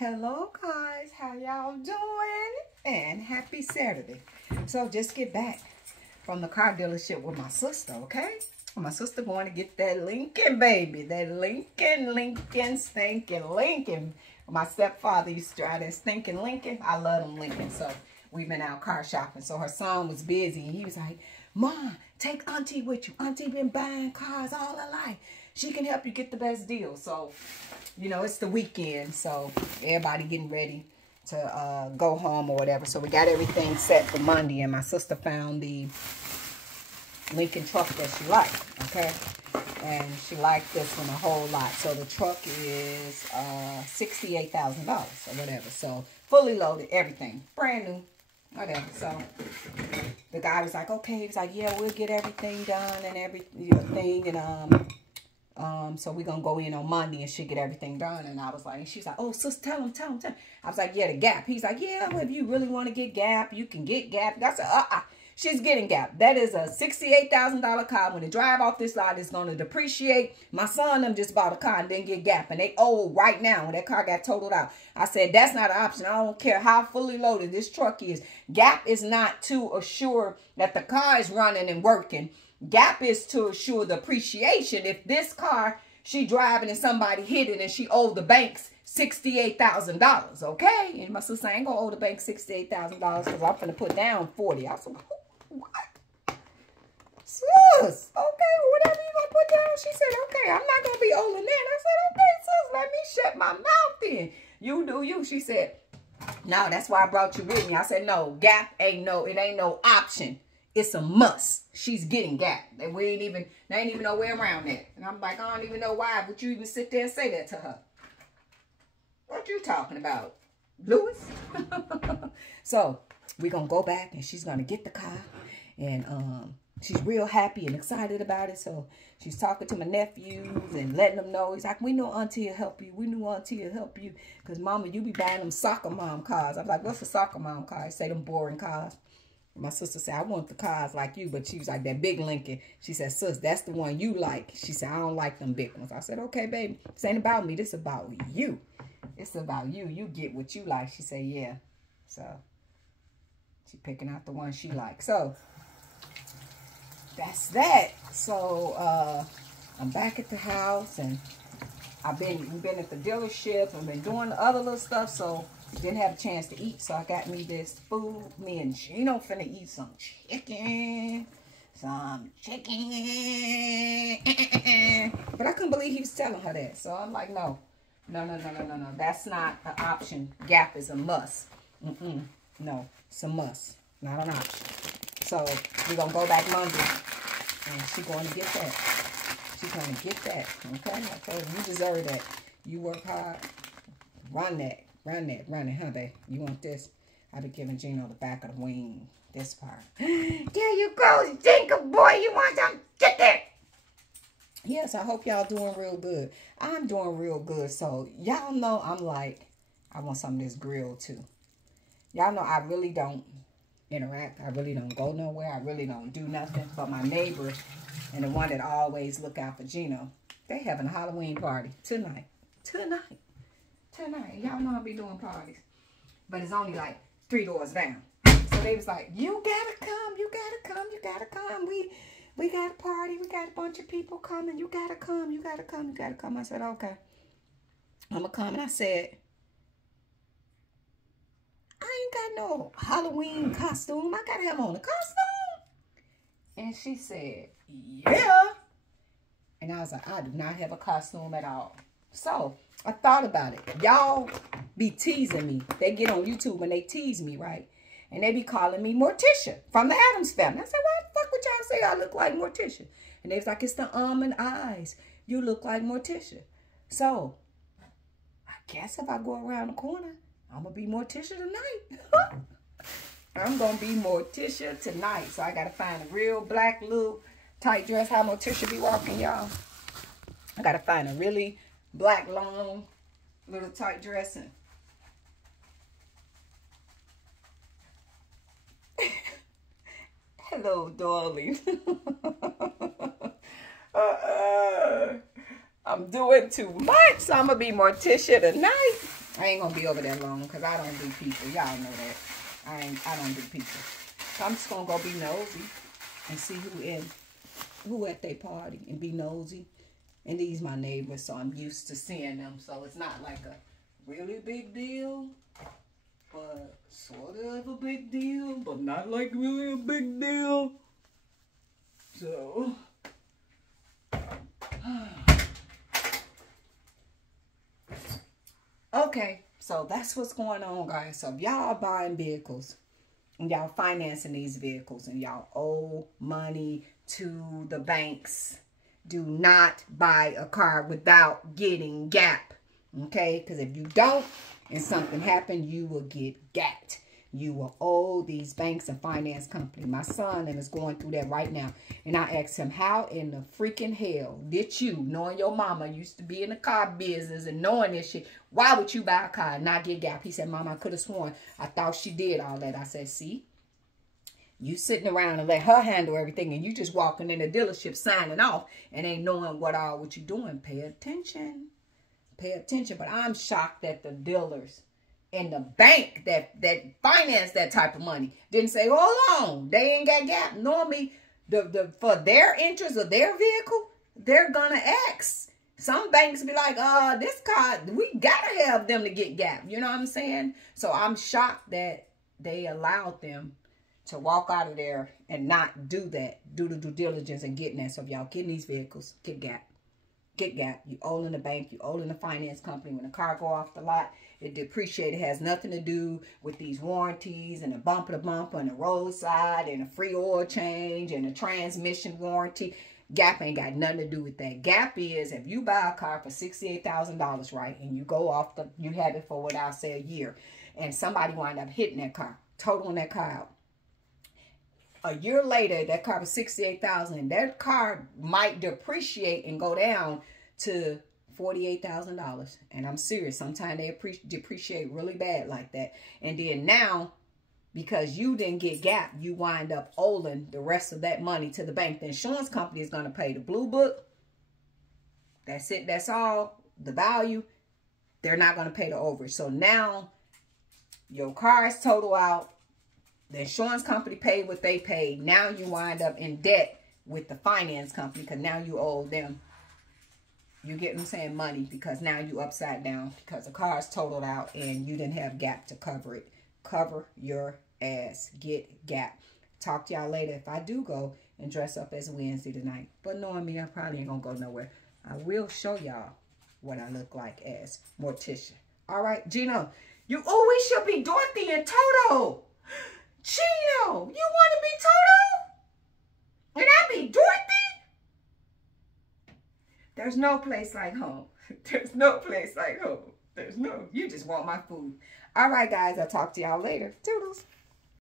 Hello guys, how y'all doing? And happy Saturday. So just get back from the car dealership with my sister, okay? My sister going to get that Lincoln, baby. That Lincoln, stinking Lincoln. My stepfather used to drive that stinking Lincoln. I love them Lincoln. So we've been out car shopping. So her son was busy and he was like, Mom, take Auntie with you. Auntie been buying cars all her life. She can help you get the best deal. So, you know, it's the weekend. So everybody getting ready to go home or whatever. So we got everything set for Monday. And my sister found the Lincoln truck that she liked. Okay. And she liked this one a whole lot. So the truck is $68,000 or whatever. So fully loaded, everything. Brand new. Whatever. So the guy was like, okay. He was like, yeah, we'll get everything done and everything. And so we're going to go in on Monday and she'll get everything done. And I was like, she was like, oh, sis, tell him. I was like, yeah, the Gap. He's like, yeah, well, if you really want to get Gap, you can get Gap. That's she's getting Gap. That is a $68,000 car. When they drive off this lot, it's going to depreciate. My son them just bought a car and didn't get Gap. And they owe right now when that car got totaled out. I said, that's not an option. I don't care how fully loaded this truck is. Gap is not to assure that the car is running and working. Gap is to assure the appreciation. If this car, she driving and somebody hit it and she owed the banks $68,000, okay? And my sister ain't gonna owe the bank $68,000 because I'm finna put down 40. I said, what? Sis, okay, whatever you gonna put down. She said, okay, I'm not gonna be owing that. I said, okay, sis, let me shut my mouth then. You do you. She said, no, that's why I brought you with me. I said, no, Gap ain't no option. It's a must. She's getting Gap. There ain't even no way around that. And I'm like, I don't even know why, but you even sit there and say that to her. What you talking about, Louis? So we're gonna go back and she's gonna get the car, and she's real happy and excited about it. So she's talking to my nephews and letting them know. He's like, we know Auntie will help you. We knew Auntie will help you, because Mama, you be buying them soccer mom cars. I'm like, what's a soccer mom car? I say them boring cars. My sister said, I want the cars like you, but she was like, that big Lincoln. She said, sis, that's the one you like. She said, I don't like them big ones. I said, okay, baby, this ain't about me. This about you. It's about you. You get what you like. She said, yeah. So she picking out the one she likes. So that's that. So I'm back at the house, and we've been at the dealership and been doing the other little stuff. So didn't have a chance to eat, so I got me this food. Me and Gino finna eat some chicken. But I couldn't believe he was telling her that. So I'm like, no. That's not an option. Gap is a must. No, it's a must. Not an option. So we're going to go back Monday, and she's going to get that. She's going to get that. Okay? I told her, you deserve that. You work hard. Run that, huh, babe? You want this? I've been giving Gino the back of the wing. This part. There you go, Jingle boy. You want some? Get there. Yes, I hope y'all doing real good. I'm doing real good. So y'all know I'm like, I want some of this grill too. Y'all know I really don't interact. I really don't go nowhere. I really don't do nothing. But my neighbor and the one that always look out for Gino, they having a Halloween party tonight. Y'all know I'll be doing parties. But it's only like 3 doors down. So they was like, you gotta come. We got a party. We got a bunch of people coming. You gotta come. I said, okay. I'm gonna come. And I said, I ain't got no Halloween costume. I gotta have on a costume. And she said, yeah. And I was like, I do not have a costume at all. So I thought about it. Y'all be teasing me. They get on YouTube and they tease me, right? And they be calling me Morticia from the Addams Family. I said, why the fuck would y'all say I look like Morticia? And they was like, it's the and eyes. You look like Morticia. So I guess if I go around the corner, I'm going to be Morticia tonight. I'm going to be Morticia tonight. So I got to find a real black little tight dress. How Morticia be walking, y'all. I got to find a really black, long, little tight dress. And hello, darling. I'm doing too much, so I'm going to be Morticia tonight. I ain't gonna be over that long because I don't do people. Y'all know that. I don't do people. So I'm just gonna go be nosy and see who at their party and be nosy. And these my neighbors, so I'm used to seeing them. So it's not like a really big deal, but sort of a big deal, but not like really a big deal. So okay, so that's what's going on, guys. So if y'all buying vehicles and y'all financing these vehicles and y'all owe money to the banks, do not buy a car without getting GAP. Okay, because if you don't and something happened, you will get gapped. You will owe these banks and finance company. My son is going through that right now. And I asked him, how in the freaking hell did you, knowing your mama used to be in the car business and knowing this shit, why would you buy a car and not get GAP? He said, Mama, I could have sworn I thought she did all that. I said, see, you sitting around and let her handle everything and you just walking in the dealership signing off and ain't knowing what you doing. Pay attention. Pay attention. But I'm shocked that the dealers and the bank that finance that type of money didn't say, hold on, they ain't got GAP. Normally, for their interest of their vehicle, they're gonna ask. Some banks be like, this car, we gotta have them to get GAP. You know what I'm saying? So I'm shocked that they allowed them to walk out of there and not do that, do the due diligence and getting that. So if y'all getting these vehicles, get GAP. Get GAP. You owe in the bank, you owe in the finance company. When the car go off the lot, it depreciated. It has nothing to do with these warranties and the bumper to bumper and the roadside and the free oil change and the transmission warranty. GAP ain't got nothing to do with that. GAP is if you buy a car for $68,000, right, and you go off you have it for what I'll say a year, and somebody wind up hitting that car, totaling that car out. A year later, that car was $68,000. That car might depreciate and go down to $48,000. And I'm serious. Sometimes they depreciate really bad like that. And then now, because you didn't get GAP, you wind up owing the rest of that money to the bank. The insurance company is going to pay the blue book. That's it. That's all. The value. They're not going to pay the overage. So now, your car is total out. The insurance company paid what they paid. Now you wind up in debt with the finance company because now you owe them. You get what I'm saying? Money, because now you upside down because the car is totaled out and you didn't have GAP to cover it. Cover your ass. Get GAP. Talk to y'all later if I do go and dress up as Wednesday tonight. But knowing me, I probably ain't going to go nowhere. I will show y'all what I look like as Morticia. All right, Gino. You always should be Dorothy and Toto. Gino, you want to be Toto? And I be Dorothy? There's no place like home. There's no place like home. You just want my food. All right, guys, I'll talk to y'all later. Toodles.